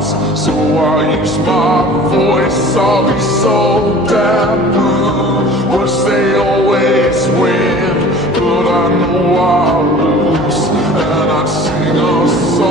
hearts. So I use my voice, I'll be so damn rude. Worse they always win, but I know I'll lose. And I sing a song